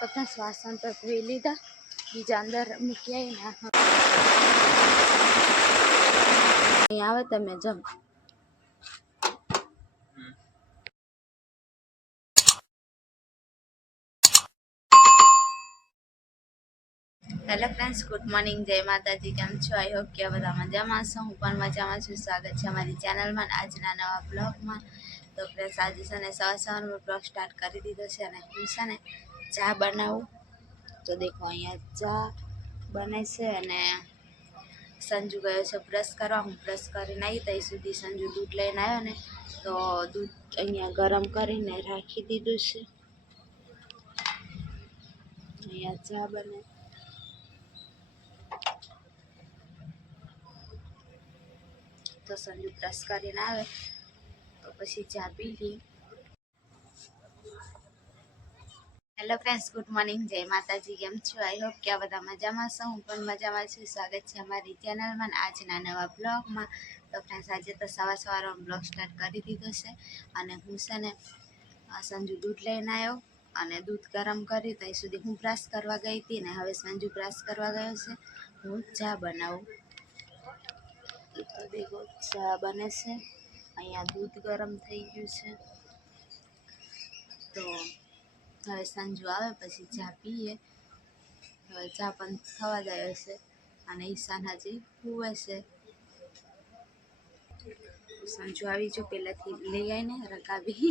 તો ત્યાં વાસણ તો ધોઈ લીધા, બીજા અંદર મૂકી આવીને અહીં આવે તમે જમ. હેલો ફ્રેન્ડ્સ, ગુડ મોર્નિંગ, જય માતાજી. કેમ છો? આઈ હોપ કે બધા મજામાં છો. હું પણ મજામાં છું. સ્વાગત છે અમારી ચેનલમાં આજના નવા બ્લોગમાં. તો ફ્રેન્ડ્સ, આજે છે ને સવારમાં બ્લોગ સ્ટાર્ટ કરી દીધો છે અને હું છે ને ચા બનાવું. તો દેખો અહીંયા ચા બને છે અને સંજુ ગયો છે બ્રશ કરવા. હું બ્રશ કરીને આવી ત્યાં સુધી સંજુ દૂધ લઈને આવ્યો ને, તો દૂધ અહીંયા ગરમ કરીને રાખી દીધું છે. અહીંયા ચા બને. તો સંજુ બ્રશ કરીને આવે તો પછી ચા પી લઈએ. હેલો ફ્રેન્ડ્સ, ગુડ મોર્નિંગ, જય માતાજી. કેમ છો? આઈ હોપ કે આ બધા મજામાં છો. હું પણ મજામાં છું. સ્વાગત છે અમારી ચેનલમાં આજના નવા બ્લોગમાં. તો ફ્રેન્ડ્સ, આજે તો સવારમાં બ્લોગ સ્ટાર્ટ કરી દીધો છે અને હું છે ને સંજુ દૂધ લઈને આવ્યો અને દૂધ ગરમ કરી ત્યાં સુધી હું બ્રશ કરવા ગઈ હતી ને હવે સંજુ બ્રશ કરવા ગયો છે. હું ચા બનાવું. તો દેખો ચા બને છે. અહીંયા દૂધ ગરમ થઈ ગયું છે. તો હવે સંજુ આવે પછી ચા પીએ. હવે ચા પણ થવા જાય છે અને ઈશાન હજી હુવે છે. સંજુ આવી જો પહેલાથી લઈ આવીને રકાબી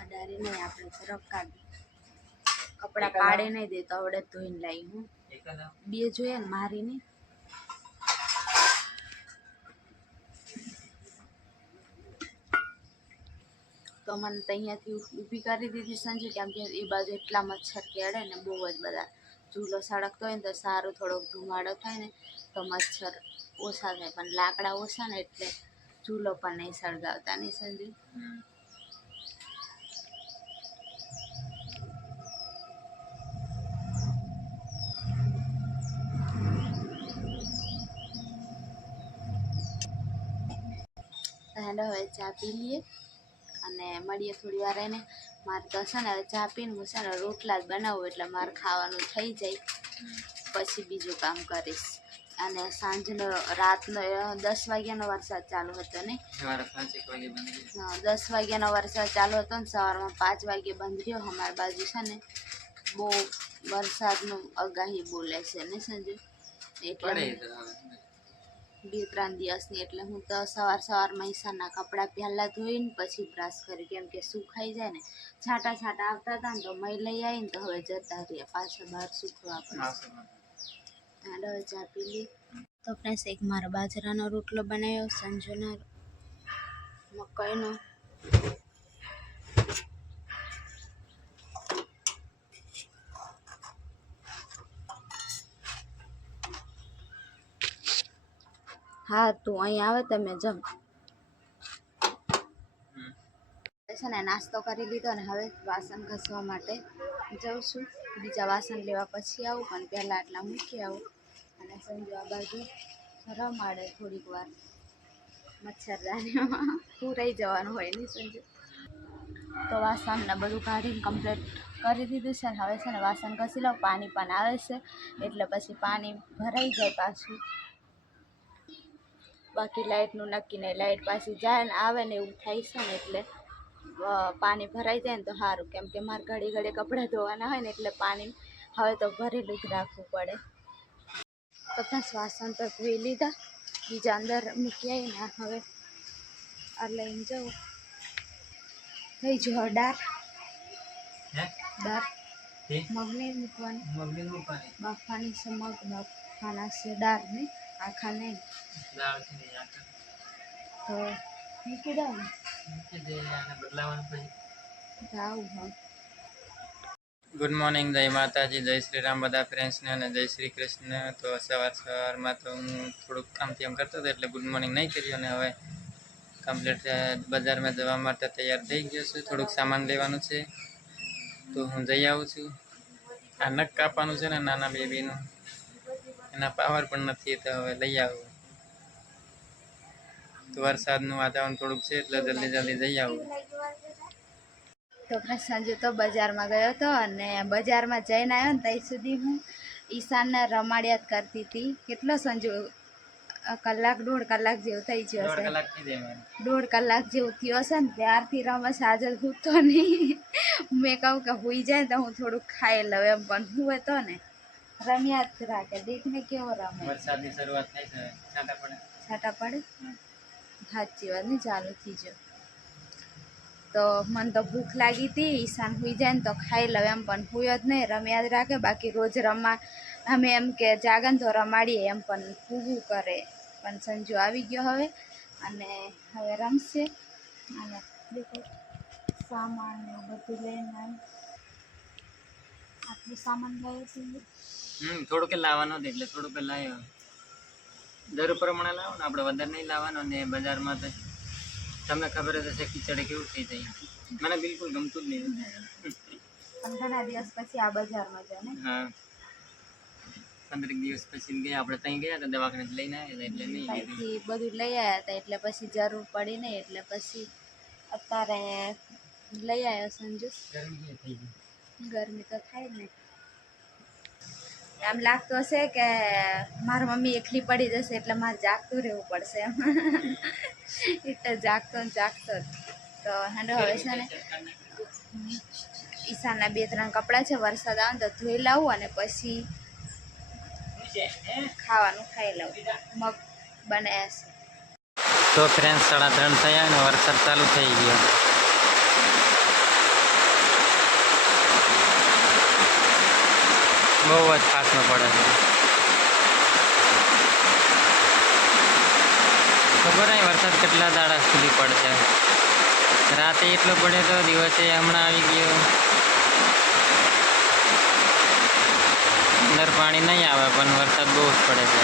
અડારી નહીં, આપણે તો રકાબી કપડાં પાડે નહીં દે તો આવડે ધોઈને લાવી. હું બે જોઈએ ને મારી નહીં. તો મને તો અહીંયાથી ઊભી કરી દીધી સંજુ, કેમ કે એ બાજુ એટલા મચ્છર કેળે ને બહુ જ બધા. ચૂલો સળગતો હોય ને તો સારું, થોડોક ધુમાડો થાય ને તો મચ્છર ઓછા થાય, પણ લાકડા ઓછા ને એટલે ચૂલો પણ નહીં સળગાવતા નહીં સંજુ. હવે ચા પી લઈએ અને મળીએ થોડી વાર એને. મારે તો છે ને હવે ચા પીને હું છે ને રોટલા જ બનાવું એટલે મારે ખાવાનું થઈ જાય, પછી બીજું કામ કરીશ. અને સાંજનો રાતનો 10 વાગ્યાનો વરસાદ ચાલુ હતો ને, 10 વાગ્યાનો વરસાદ ચાલુ હતો ને સવારમાં 5 વાગ્યે બંધ રહ્યો. અમારી બાજુ છે ને બહુ વરસાદનું આગાહી બોલે છે ને સંજુ, એટલે 2-3 દિવસની. એટલે હું તો સવારમાં ઈશાનના કપડાં પહેલાં ધોઈને પછી બ્રશ કરી, કેમ કે સુખાઈ જાય ને. છાંટા છાંટા આવતા હતા ને તો મય લઈ આવીને તો હવે જતા રહ્યા પાછા બહાર સુકવા પડશે. હાલો ચા પી લી. તો ફ્રેન્ડ્સ, એક મારો બાજરાનો રોટલો બનાવ્યો, સંજુના મકાઈનો. હા, તું અહીં આવે તમે જમ. છે ને નાસ્તો કરી લીધો ને હવે વાસણ ઘસવા માટે જાઉં છું. બીજા વાસણ લેવા પછી આવું, પણ પહેલાં આટલા મૂકી આવું. અને સંજુ આ બાજુ રમાડે થોડીક વાર મચ્છરદાનીમાં. પૂરાઈ જવાનું હોય ને સંજુ. તો વાસણને બધું કાઢીને કમ્પ્લીટ કરી દીધું છે. હવે છે ને વાસણ ઘસી લઉં. પાણી પણ આવે છે એટલે પછી પાણી ભરાઈ જાય પાછું. બાકી લાઇટનું નક્કી નહીં, લાઇટ પાછી જાય ને આવે ને એવું થાય છે ને, એટલે પાણી ભરાઈ જાય ને તો સારું, કેમ કે મારે ઘડી ઘડી કપડાં ધોવાના હોય ને એટલે પાણી હવે તો ભરેલું જ રાખવું પડે. તો બસ વાસણ તો ધોઈ લીધા, બીજા અંદર મૂકી આવીને હવે આ લઈને જાઉં. લઈ જો દાળ મગની મૂકવાની, બાફાની છે મગ, બાફાના છે દાળ નહીં, આખા નહીં. તો મૂકી દઉં ને આવું. હા, ગુડ મોર્નિંગ, જય માતાજી, જય શ્રી રામ બધા ફ્રેન્ડ્સને અને જય શ્રી કૃષ્ણ. તો સવારમાં તો હું થોડુંક કામથી એમ કરતો હતો એટલે ગુડ મોર્નિંગ નહીં કર્યું. અને હવે કમ્પ્લીટ બજારમાં જવા માટે તૈયાર થઈ ગયો છું. થોડુંક સામાન લેવાનું છે તો હું જઈ આવું છું. આ નખ કાપવાનું છે ને નાના બેબીનું, એના પાવર પણ નથી તો હવે લઈ આવું. તો વરસાદનું વાતાવરણ થોડુંક છે એટલે જલ્દી જઈ આવું. તો ફ્રેન્ડ સંજુ તો બજારમાં ગયો હતો અને બજારમાં જઈને આવ્યો ને ત્યાં સુધી હું ઈશાનને રમાડ્યા જ કરતી હતી. કેટલો સંજુ કલાક 1.5 કલાક જેવું થઈ ગયો હશે. 1.5 કલાક થઈ જાય મારે. 1.5 કલાક જેવું થયો હશે ને ત્યારથી રમસ આજે સૂતો નહીં. મેં કહું કે હુઈ જાય તો હું થોડુંક ખાઈ લઉં એમ, પણ હું તો ને રમ્યા જ રાખે. દેખને કેવો રમે. વરસાદની શરૂઆત થાય છે, છાંટા પડે. છાંટા પડે સાચી વાત નહીં, ચાલુ થઈ ગયો. તો મને તો ભૂખ લાગી હતી. ઈશાન હુઈ જાય ને તો ખાઈ લઉં એમ, પણ હુંય જ નહીં, રમ્યા જ રાખે. બાકી રોજ રમવા અમે એમ કે જાગન તો રમાડીએ એમ, પણ પૂવું કરે. પણ સંજુ આવી ગયો હવે અને હવે રમશે. અને દેખો સામાન ને બધું લઈને આટલું સામાન લાવ્યો છે. થોડુંક લાવવાનું હતું એટલે થોડુંક લાવ્યો. જરૂર પ્રમાણે લાવો ને, આપણે વધારે નહીં લાવવાનો. ને બજારમાં તો તમને ખબર જ હશે ખીચડે કેવું થઈ જાય. મને બિલકુલ ગમતું જ નહીં. પણ ઘણા દિવસ પછી આ બજારમાં છે ને. હા, 15 દિવસ પછી ગયા આપણે. ત્યાં ગયા તો દવાખાને લઈને આવ્યા એટલે નહીં ત્યાંથી બધું લઈ આવ્યા હતા, એટલે પછી જરૂર પડી નહીં, એટલે પછી અત્યારે લઈ આવ્યો સંજુ. ગરમી થઈ ગઈ. ગરમી તો થાય જ ને. એમ લાગતું હશે કે મારી મમ્મી એકલી પડી જશે એટલે મારે જાગતું રહેવું પડશે એમ. એટલે જાગતો ને જાગતો જ. તો હેંડો હવે છે ને ઈશાનના 2-3 કપડાં છે, વરસાદ આવે તો ધોઈ લાવું અને પછી ખાવાનું ખાઈ લઉં. મગ બનાવ્યા છે. તો ફ્રેન્ડ્સ 3:30 થયા અને વરસાદ ચાલુ થઈ ગયો. બહુ જ ફાસ્ટમાં પડે છે. ખબર નહીં વરસાદ કેટલા દાડા સુધી પડશે. રાતે એટલો પડ્યો તો દિવસે હમણાં આવી ગયો. અંદર પાણી નહીં આવે પણ વરસાદ બહુ જ પડે છે.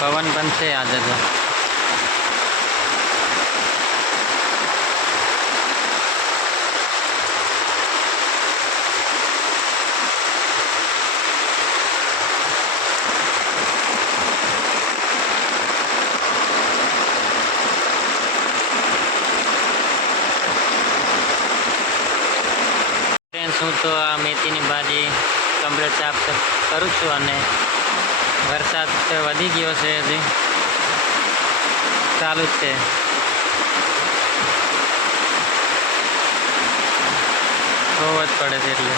પવન પણ છે આજે તો. હું તો આ મેથીની ભાજી કમ્પ્લીટ સાફ કરું છું અને વરસાદ વધી ગયો છે, હજી ચાલુ જ છે. બહુ જ પડે છે એટલે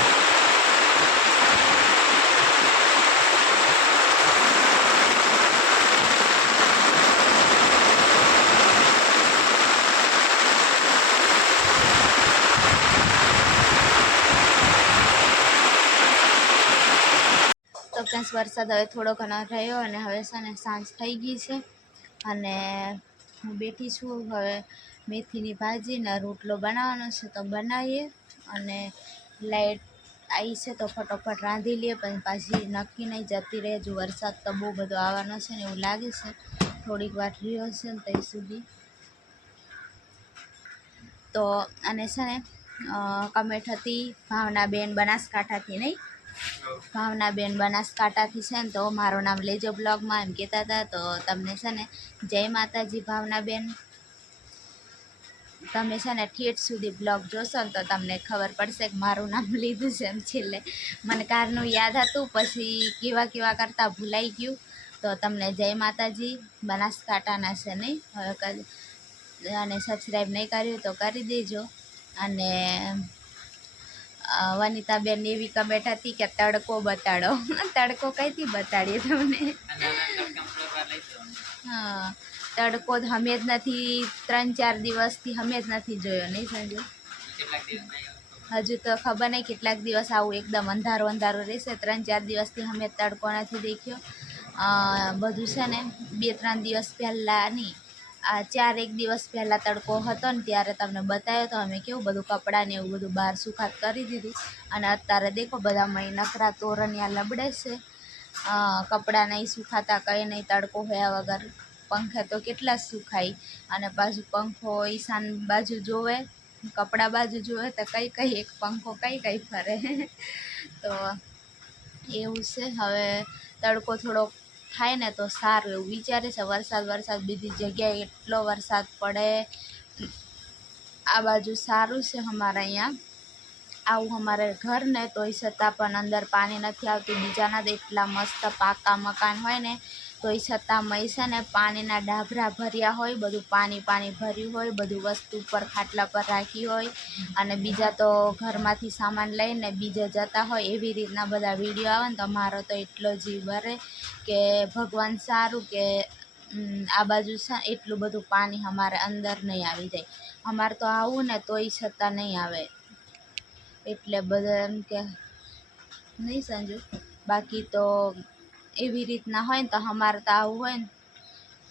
તો ફ્રેન્ડ્સ વરસાદ હવે થોડો ઘણો રહ્યો અને હવે છે ને સાંજ થઈ ગઈ છે અને હું બેઠી છું. હવે મેથીની ભાજી ને રોટલો બનાવવાનો છે તો બનાવીએ. અને લાઈટ આવી છે તો ફટોફટ રાંધી લઈએ, પણ પાછી નક્કી નહીં જતી રહે. જો વરસાદ તો બહુ બધો આવવાનો છે ને એવું લાગે છે. થોડીક વાર રહ્યો છે ને ત્યાં સુધી. તો અને છે ને કમેન્ટ હતી ભાવનાબેન બનાસકાંઠાથી, નહીં ભાવનાબેન બનાસકાંઠાથી છે ને, તો મારું નામ લેજો બ્લોગમાં એમ કહેતા હતા. તો તમને છે ને જય માતાજી ભાવનાબેન. તમે છે ને ઠેઠ સુધી બ્લોગ જોશો ને તો તમને ખબર પડશે કે મારું નામ લીધું છે એમ. છેલ્લે મને કારનું યાદ હતું, પછી કેવા કરતાં ભૂલાઈ ગયું. તો તમને જય માતાજી. બનાસકાંઠાના છે નહીં હવે, અને સબસ્ક્રાઈબ નહીં કર્યું તો કરી દેજો. અને વનિતાબેન એવી કમેન્ટ હતી કે તડકો બતાડો. તડકો કઈથી બતાડીએ તમને? હા, તડકો જ અમે જ નથી 3-4 દિવસથી અમે જ નથી જોયો, નહીં સંજુ? હજુ તો ખબર નહીં કેટલાક દિવસ આવું એકદમ અંધારું રહેશે. 3-4 દિવસથી અમે તડકો નથી દેખ્યો. બધું છે ને 2-3 દિવસ પહેલાં નહીં, આ 4-1 દિવસ પહેલાં તડકો હતો ને ત્યારે તમને બતાવ્યો તો અમે કેવું બધું કપડાં ને એવું બધું બહાર સુખાત કરી દીધું. અને અત્યારે દેખો બધા મય નખરા તોરણિયા લબડે છે. કપડાં નહીં સુખાતા, કંઈ નહીં. તડકો હોયા વગર પંખે તો કેટલા સુખાય. અને પાછું પંખો ઈશાન બાજુ જોવે, કપડાં બાજુ જોવે તો કઈ એક પંખો કઈ ફરે. તો એવું છે. હવે તડકો થોડોક થાય ને તો સારું એવું વિચારે છે. વરસાદ બીજી જગ્યાએ એટલો વરસાદ પડે. આ બાજુ સારું છે અમારા અહીંયા આવું અમારે ઘર ને તોય છતાં પણ અંદર પાણી નથી આવતું. બીજાના તો એટલા મસ્ત પાકા મકાન હોય ને તોય છતાં મય છે ને પાણીના ડાભરા ભર્યા હોય, બધું પાણી ભર્યું હોય, બધું વસ્તુ ઉપર ખાટલા પર રાખી હોય અને બીજા તો ઘરમાંથી સામાન લઈને બીજે જતા હોય. એવી રીતના બધા વિડીયો આવે ને તો મારો તો એટલો જીવ ભરે કે ભગવાન સારું કે આ બાજુ છે એટલું બધું પાણી અમારે અંદર નહીં આવી જાય. અમારે તો આવું ને તોય છતાં નહીં આવે. એટલે બધા એમ કે નહીં સંજુ, બાકી તો એવી રીતના હોય ને તો અમારે તો આવું હોય ને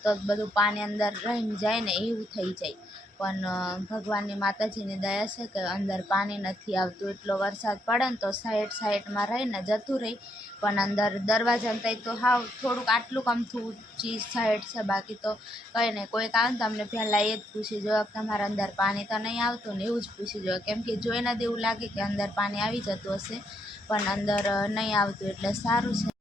તો બધું પાણી અંદર રહીને જાય ને એવું થઈ જાય. પણ ભગવાનની માતાજીની દયા છે કે અંદર પાણી નથી આવતું. એટલો વરસાદ પડે ને તો સાઈડમાં રહીને જતું રહી, પણ અંદર દરવાજામાં તઈ તો હાવ થોડુંક આટલું અમથું ઊંચી સાઈડ છે. બાકી તો કંઈ નહીં. કોઈક આવે ને તમને પહેલાં એ જ પૂછી જો કે તમારા અંદર પાણી તો નહીં આવતું ને, એવું જ પૂછી જો. કેમ કે જોઈને જ એવું લાગે કે અંદર પાણી આવી જતું હશે, પણ અંદર નહીં આવતું એટલે સારું છે.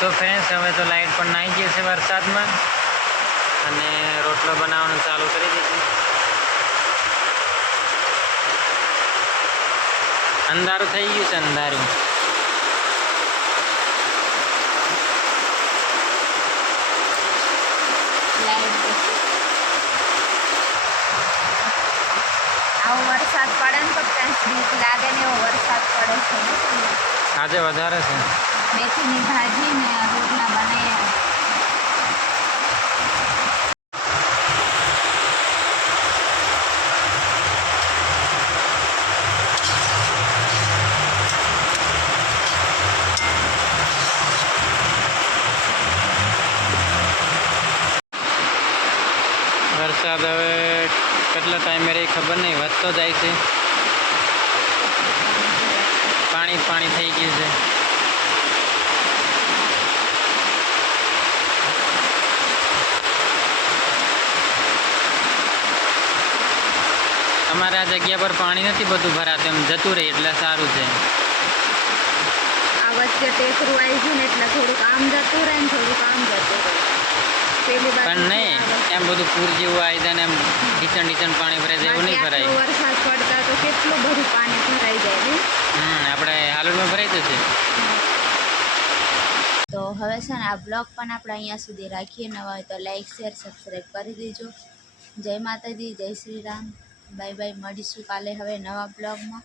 તો ફ્રેન્ડ્સ હવે તો લાઇટ પણ નાહી ગઈ છે વરસાદમાં અને રોટલો બનાવવાનું ચાલુ કરી દીધું. અંધારું થઈ ગયું છે, અંધારું. આવો વરસાદ પડે ને તો ફ્રેન્ડ્સ બીક લાગે ને એવો વરસાદ પડે છે. આજે વધારે છે. મેથીની ભાજી ને રોટલા બનાવ્યા. વરસાદ હવે કેટલા ટાઈમે રહી ખબર નહીં, વધતો જાય છે. પાણી થઈ ગયું છે. અમારે આ જગ્યા પર પાણી નથી બધું ભરાતું, એમ જતું રહે એટલે સારું છે. આ વચ્ચે ટેકરું આવી ગયું ને એટલે થોડુંક આમ જતું રહે ને થોડુંક આમ જતું રહે. પણ નહીં એમ બધું પૂર જેવું આવી જાય ને એમ ઢીચણ પાણી ભરાઈ જાય એવું નહીં ભરાય. વરસાદ પડતા તો કેટલું બધું પાણી ભરાઈ જાય ને. આપણે હાલોલમાં ભરાઈ જશે. તો હવે છે ને આ બ્લોગ પણ આપણે અહીંયા સુધી રાખીએ. નવા હોય તો લાઈક શેર સબસ્ક્રાઈબ કરી દેજો. જય માતાજી, જય શ્રી રામ, બાય બાય. મળીશું કાલે હવે નવા બ્લોગમાં.